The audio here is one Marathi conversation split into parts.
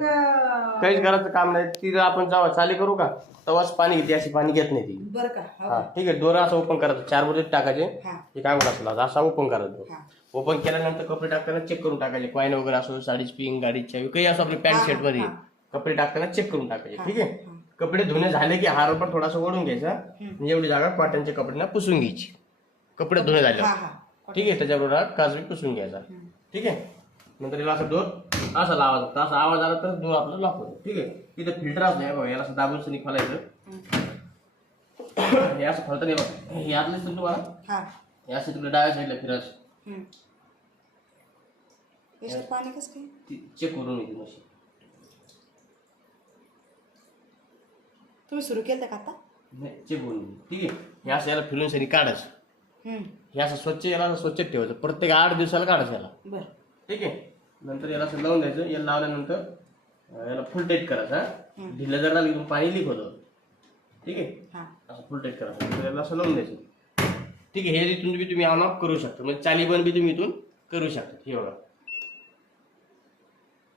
काहीच करायचं काम नाही. तिला आपण जेव्हा चाली करू का तेव्हाच पाणी घेते, अशी पाणी घेत नाही ती. बरं का? हा ठीक आहे. दोरा असं ओपन करायचं, 4 बोटे टाकायचे. हा. हे काय म्हणत असला असा ओपन करायचं. हा. ओपन केल्यानंतर कपडे टाकताना चेक करून टाकायचे. कॉईन वगैरे असो, साडी स्पिंग, गाडी चावी काही असो, आपली पॅन्ट शर्ट मध्ये कपडे टाकताना चेक करून टाकायचे. ठीक आहे. कपडे धुणे झाले की हार पण थोडासा ओढून घ्यायचा आणि एवढी जागा कॉटनच्या कपड्यांना पुसून घ्यायची. कपडे धुणे झाले ठीक आहे. त्याच्याबरोबर काजवी पुसून घ्यायचा. ठीक आहे. नंतर याला असं डोर असा लावायचा, असा आवाज आला तर डोर आपला लॉक होतो. ठीक आहे. तिथे फिल्टर असलं बघा, याला असं दाबून सनी खोलायचं. हे असं खोलता नाही बघा, हे आतलं दिसतं तुम्हाला. हे असं तिकडे डाव्या साईडला फिरायचं. पाणी कसं काय चेक करून येते मशीन. तुम्ही सुरू केलं का आता? नाही, चेक करून येते. ठीक आहे. हे असं याला फिरून सनी काढायचं. हे असं स्वच्छ, याला स्वच्छ ठेवायचं. प्रत्येक 8 दिवसाला काढायचं याला. बरं. ठीक आहे. नंतर याला असं लावून द्यायचं. याला लावल्यानंतर याला फुल टाईट करायचा. ढिलं जर लागली पाणी लीक होतं. ठीक आहे. असं फुल टाईट करायचं. तर याला असं लावून द्यायचं. ठीक आहे. हे इथून तुम्ही ऑन ऑफ करू शकता, म्हणजे चाली बंद बी तुम्ही इथून करू शकता. हे बघा,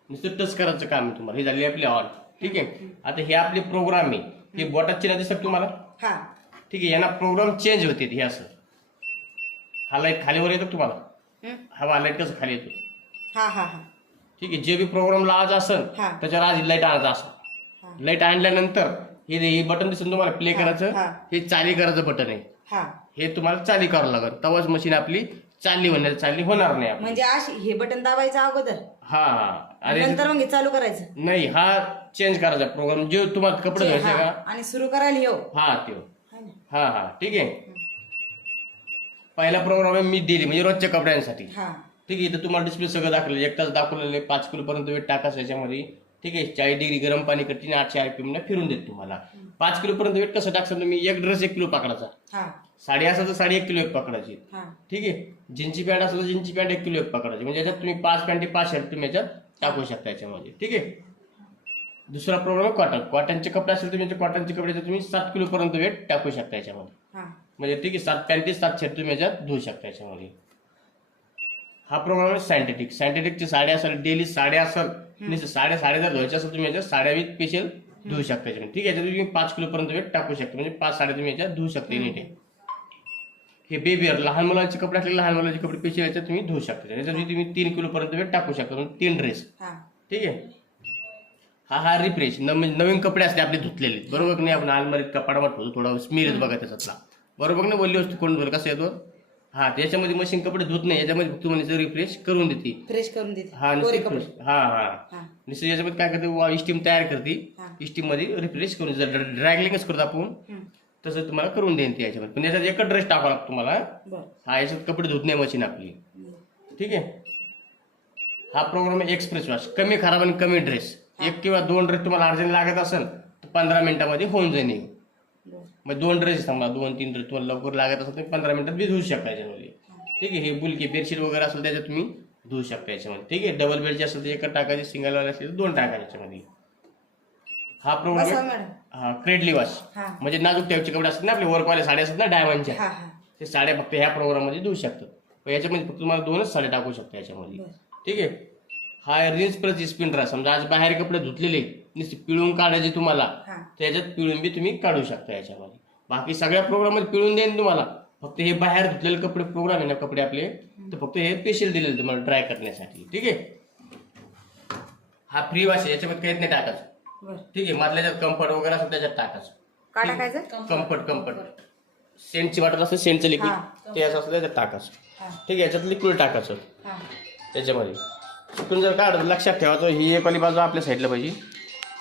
नुसतं टच करायचं काम आहे तुम्हाला. हे झाली आपली ऑन. ठीक आहे. आता हे आपले प्रोग्राम आहे. हे बोटात चिन्ह दिसत तुम्हाला. ठीक आहे. यांना प्रोग्राम चेंज होते. हे असं हा लाईट खालीवर येतो तुम्हाला. हा लाईट कसं खाली येतो. ठीक आहे. जे बी प्रोग्राम लावायचा असेल त्याच्यावर आज लाईट आणायचा असेल. लाईट आणल्यानंतर हे बटन दिसेल तुम्हाला, प्ले करायचं. हे चाली करायचं बटन आहे. हे तुम्हाला चाली करावं लागेल, तेव्हाच मशीन आपली चालली म्हणण्याची चालली होणार नाही. म्हणजे अशी हे बटन दाबायचं अगोदर. हा. आणि नंतर मग चालू करायचं नाही, हा चेंज करायचा प्रोग्राम. जे तुम्हाला कपडे धुवायचे का आणि सुरू करायला येऊ. हा ठीक आहे. पहिला प्रोग्राम मी दिली म्हणजे रोजच्या कपड्यांसाठी. ठीक आहे. इथं तुम्हाला डिस्प्ले सगळं दाखवलं. 1 तास दाखवलेलं आहे. 5 किलो पर्यंत वेट टाकायचं याच्यामध्ये. ठीक आहे. 40 डिग्री गरम पाणी करतील, 800 RPM फिरून देत तुम्हाला. 5 किलो पर्यंत वेट कसं टाकसाल तुम्ही. एक ड्रेस 1 किलो पकडायचा. साडी असेल तर साडी 1 किलो एक पकडायची. ठीक आहे. जीन्सची पॅन्ट असेल तर जीन्सची पॅन्ट 1 किलो एक पकडायची. म्हणजे याच्यात तुम्ही 5 पॅन्ट 5 शर्ट तुम्ही याच्यात टाकू शकता याच्यामध्ये. ठीक आहे. दुसरा प्रोग्राम आहे कॉटन. कॉटनचे कपडे असेल तर कॉटनचे कपडे तुम्ही 7 किलो पर्यंत वेट टाकू शकता याच्यामध्ये. म्हणजे ठीक आहे. 7 पॅन्ट 7 शर्ट तुम्ही याच्यात धुवू शकता याच्यामध्ये. हा प्रोग्राम आहे सायंटिफिक. सायंटिफिकची साड्या असेल, डेली साड्या असेल, साड्या जर धुवायच्या असेल तुम्ही याच्यात साड्या बी स्पेशल धुवू शकता याच्यामध्ये. ठीक आहे. याच्यात तुम्ही 5 किलो पर्यंत वेट टाकू शकता. म्हणजे 5 साड्या तुम्ही याच्यात धुवू शकता नीट. हे बेबीअर लहान मुलांचे कपडे असले, लहान मुलांचे कपडे स्पेशल याच्यात तुम्ही धुवू शकता. याच्यात तुम्ही 3 किलो पर्यंत वेट टाकू शकता. म्हणजे 3 ड्रेस. ठीक आहे. हा रिफ्रेश. नवीन कपडे असते आपले धुतलेले, बरोबर नाही. आपण अलमारीत कपाडावर ठेवतो, थोडा स्मीर बघा त्याच्यातला, बरोबर नाही. वल्ली वस्तू कोण कसं येतो. त्याच्यामध्ये मशीन कपडे धुत नाही. याच्यामध्ये फक्त म्हणजे रिफ्रेश करून देते. फ्रेश करून देते. निश्चित याच्यामध्ये काय करते, स्टीम तयार करते. स्टीम मध्ये रिफ्रेश करून ड्रॅगलिंगच करतो आपण, तसं तुम्हाला करून देईन ते याच्यामध्ये. पण याच्यात एकच ड्रेस टाकावा लागतो तुम्हाला. याच्यात कपडे धुत नाही मशीन आपली. ठीक आहे. हा प्रोग्राम एक्सप्रेस वॉश. कमी खराब आणि कमी ड्रेस. 1 किंवा 2 ड्रेस तुम्हाला अर्जंट लागत असेल तर 15 मिनिटामध्ये होऊन जाईल. मग 2 ड्रेस सांगा, 2-3 ड्रेस तुम्हाला लवकर लागत असेल तर 15 मिनिटात बी धुवू शकता याच्यामध्ये. ठीक आहे. हे बुलके बेडशीट वगैरे असेल त्याच्यात तुम्ही धुवू शकता याच्यामध्ये. ठीक आहे. डबल बेडची असेल तर 1 टाकायची, सिंगल वाले असेल तर 2 टाकायचे याच्यामध्ये. हा प्रोग्राम क्रेडली वॉश. म्हणजे नाजूक टाईपचे कपडे असतात ना आपले, वर्कवाले साड्या असतात ना डायमंडच्या, ते साड्या फक्त ह्या प्रोग्राम मध्ये धुवू शकतात. याच्यामध्ये फक्त तुम्हाला 2च साड्या टाकू शकता याच्यामध्ये. ठीक आहे. हा रिन्स प्लस स्पिन ड्राय. समजा आज बाहेर कपडे धुतलेले नुसते पिळून काढायचे तुम्हाला, त्याच्यात पिळून बी तुम्ही काढू शकता याच्यामध्ये. बाकी सगळ्या प्रोग्राम मध्ये पिळून देईन तुम्हाला. फक्त हे बाहेर धुतलेले कपडे प्रोग्राम आहे ना कपडे आपले, तर फक्त हे स्पेशल दिलेले तुम्हाला ड्राय करण्यासाठी. ठीक आहे. हा फ्री वॉश आहे. याच्यामध्ये काहीच नाही टाकायचं. ठीक आहे. मधल्याच्यात कम्फर्ट वगैरे असं त्याच्यात टाकायचं. कम्फर्ट सेंटची बॉटल असते, सेंटचं लिक्विड ते असं असतं त्याच्यात टाकायचं. ठीक आहे. याच्यात लिक्विड टाकायचं त्याच्यामध्ये. चुकून जर काढ लक्षात ठेवायचं, ही एक वाली बाजू आपल्या साईडला पाहिजे.